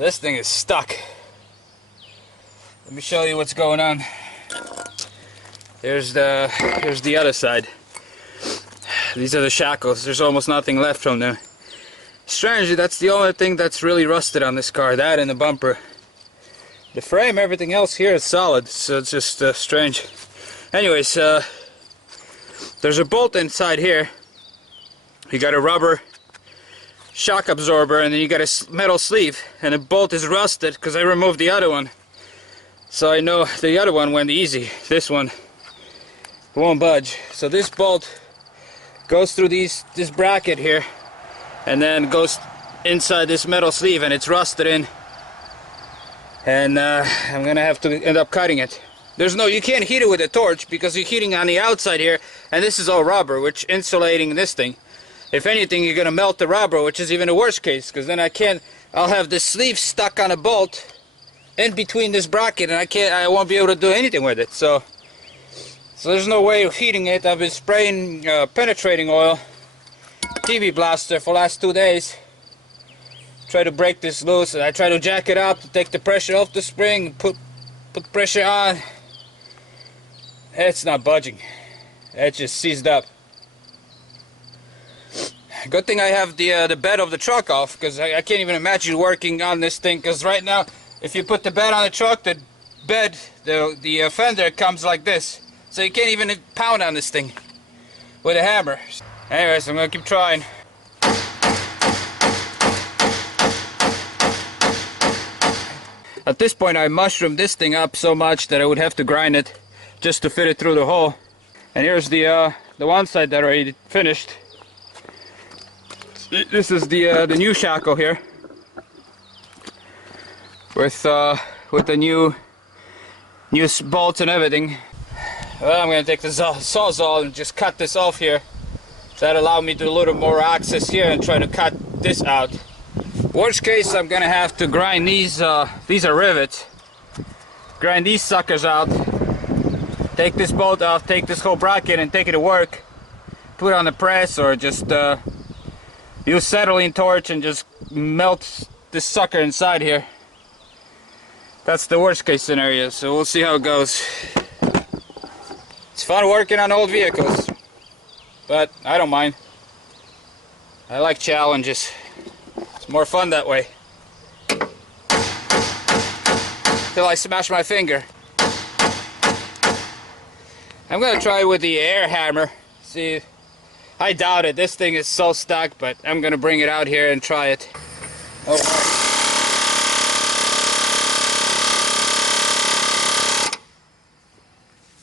This thing is stuck. Let me show you what's going on. Here's the other side. These are the shackles. There's almost nothing left from them. Strangely, that's the only thing that's really rusted on this car. That and the bumper. The frame, everything else here is solid. So it's just strange. Anyways, there's a bolt inside here. You got a rubber shock absorber, and then you got a metal sleeve, and the bolt is rusted because I removed the other one. So I know the other one went easy. This one won't budge. So this bolt goes through this bracket here, and then goes inside this metal sleeve, and it's rusted in. And I'm gonna have to end up cutting it. You can't heat it with a torch because you're heating on the outside here, and this is all rubber, which insulating this thing. If anything, you're gonna melt the rubber, which is even a worse case, because then I'll have this sleeve stuck on a bolt in between this bracket, and I won't be able to do anything with it. So there's no way of heating it. I've been spraying penetrating oil, TV blaster for the last 2 days. Try to break this loose, and I try to jack it up to take the pressure off the spring, put pressure on. It's not budging. It's just seized up. Good thing I have the bed of the truck off, because I can't even imagine working on this thing, because right now if you put the bed on the truck, the bed, the fender comes like this, so you can't even pound on this thing with a hammer. Anyways, I'm gonna keep trying. At this point I mushroomed this thing up so much that I would have to grind it just to fit it through the hole. And here's the one side that I already finished. This is the new shackle here with the new bolts and everything. Well, I'm gonna take the sawzall and just cut this off here. That allowed me to do a little more access here and try to cut this out. Worst case, I'm gonna have to grind these are rivets. Grind these suckers out. Take this bolt off, take this whole bracket and take it to work. Put it on the press, or just use acetylene torch and just melt this sucker inside here. That's the worst case scenario, so we'll see how it goes. It's fun working on old vehicles, but I don't mind. I like challenges. It's more fun that way. Till I smash my finger. I'm gonna try with the air hammer. See, I doubt it. This thing is so stuck, but I'm gonna bring it out here and try it. Oh.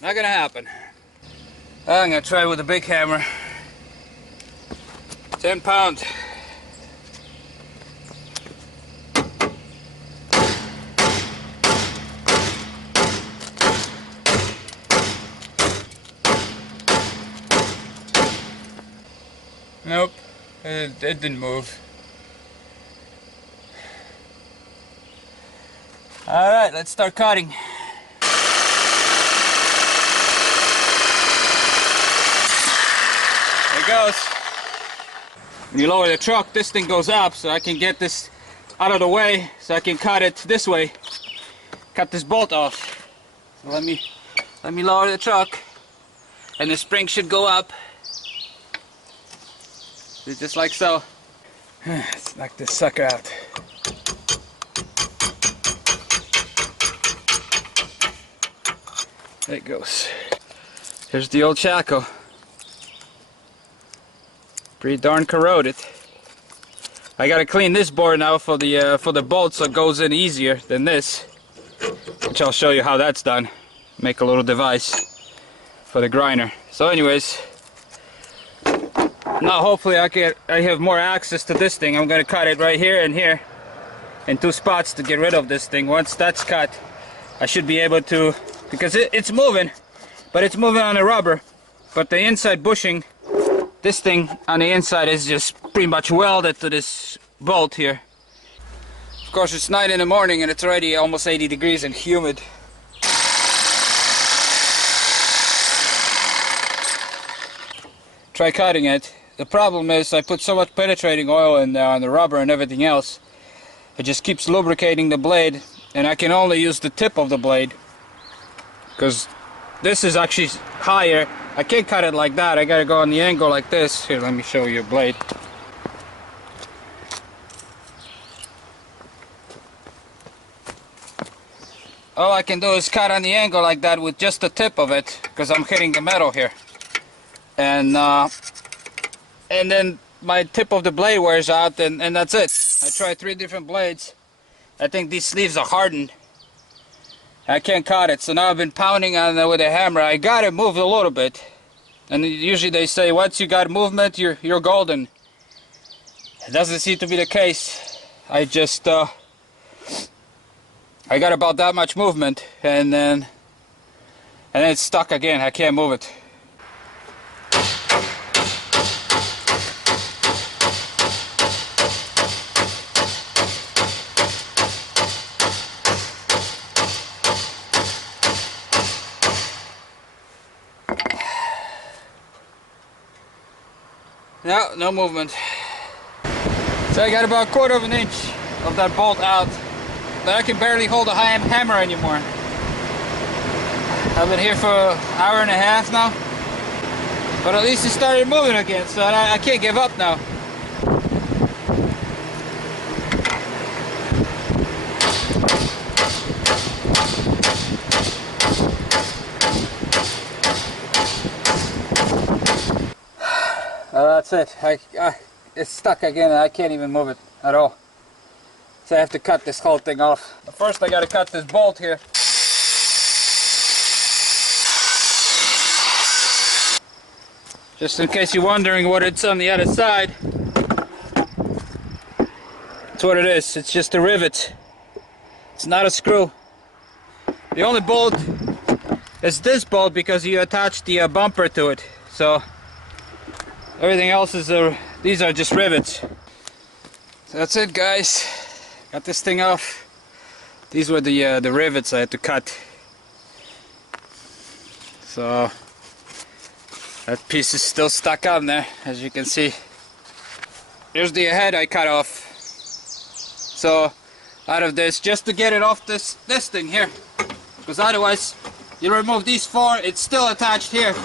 Not gonna happen. I'm gonna try with a big hammer. 10 pound. Nope, it didn't move. Alright, let's start cutting. There it goes. When you lower the truck, this thing goes up, so I can get this out of the way, so I can cut it this way. Cut this bolt off. So let me lower the truck, and the spring should go up. Just like so. Let's knock this sucker out. There it goes. Here's the old shackle. Pretty darn corroded. I gotta clean this board now for the bolt, so it goes in easier than this, which I'll show you how that's done. Make a little device for the grinder. So anyways, now hopefully I have more access to this thing. I'm gonna cut it right here and here in 2 spots to get rid of this thing. Once that's cut, I should be able to, because it's moving, but it's moving on the rubber, but the inside bushing, this thing on the inside is just pretty much welded to this bolt here. Of course, it's 9 in the morning and it's already almost 80 degrees and humid. Try cutting it. The problem is I put so much penetrating oil in there on the rubber and everything else. it just keeps lubricating the blade, and I can only use the tip of the blade because this is actually higher. I can't cut it like that. I gotta go on the angle like this. Here, let me show you a blade. All I can do is cut on the angle like that with just the tip of it, because I'm hitting the metal here. And then my tip of the blade wears out, and that's it. I tried 3 different blades. I think these sleeves are hardened. I can't cut it, so now I've been pounding on it with a hammer. I got it moved a little bit. And usually they say once you got movement, you're golden. It doesn't seem to be the case. I just I got about that much movement, and then it's stuck again. I can't move it. No movement. So I got about 1/4 of an inch of that bolt out, but I can barely hold a hammer anymore. I've been here for an hour and a half now, but at least it started moving again, so I can't give up now. That's it. It's stuck again, and I can't even move it at all. So I have to cut this whole thing off. But first I got to cut this bolt here. Just in case you're wondering what it's on the other side. That's what it is. It's just a rivet. It's not a screw. The only bolt is this bolt because you attach the bumper to it. So everything else is these are just rivets. So that's it, guys. Got this thing off. These were the rivets I had to cut. So that piece is still stuck on there, as you can see. Here's the head I cut off. So out of this, just to get it off this thing here, because otherwise you remove these 4, it's still attached here.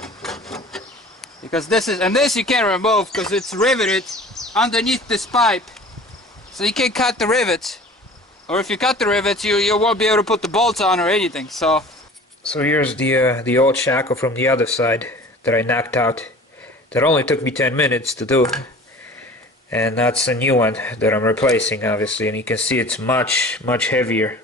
Because this you can't remove because it's riveted underneath this pipe. So you can't cut the rivets. Or if you cut the rivets, you won't be able to put the bolts on or anything. So here's the old shackle from the other side that I knocked out. That only took me 10 minutes to do. And that's a new one that I'm replacing, obviously. And you can see it's much heavier.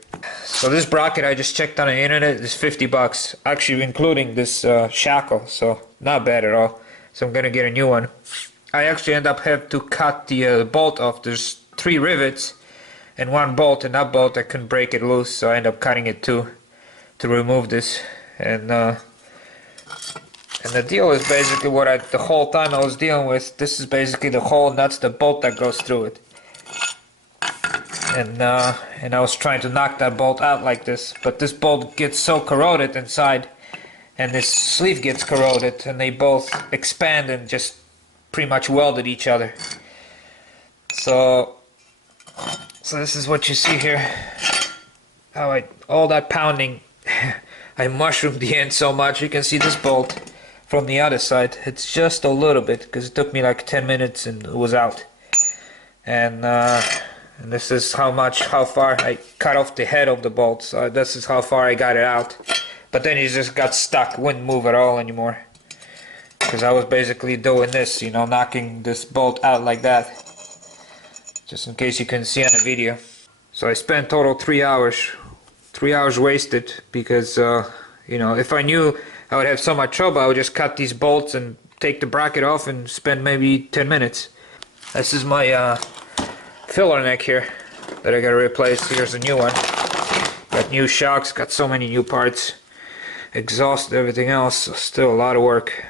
So this bracket I just checked on the internet is 50 bucks. Actually including this shackle. So not bad at all. So I'm gonna get a new one. I actually end up have to cut the bolt off. There's 3 rivets and 1 bolt, and that bolt I couldn't break it loose, so I end up cutting it too to remove this. And the deal is basically what the whole time I was dealing with. This is basically the hole, and that's the bolt that goes through it. And I was trying to knock that bolt out like this, but this bolt gets so corroded inside, and this sleeve gets corroded, and they both expand and just pretty much welded each other. So this is what you see here. How all that pounding, I mushroomed the end so much. You can see this bolt from the other side. It's just a little bit because it took me like 10 minutes and it was out. And this is how far I cut off the head of the bolt. So this is how far I got it out. But then it just got stuck, wouldn't move at all anymore. Because I was basically doing this, you know, knocking this bolt out like that. Just in case you couldn't see on the video. So I spent total 3 hours. 3 hours wasted because, you know, if I knew I would have so much trouble, I would just cut these bolts and take the bracket off and spend maybe 10 minutes. This is my filler neck here that I gotta replace. Here's a new one. Got new shocks, got so many new parts. Exhaust, everything else, so still a lot of work.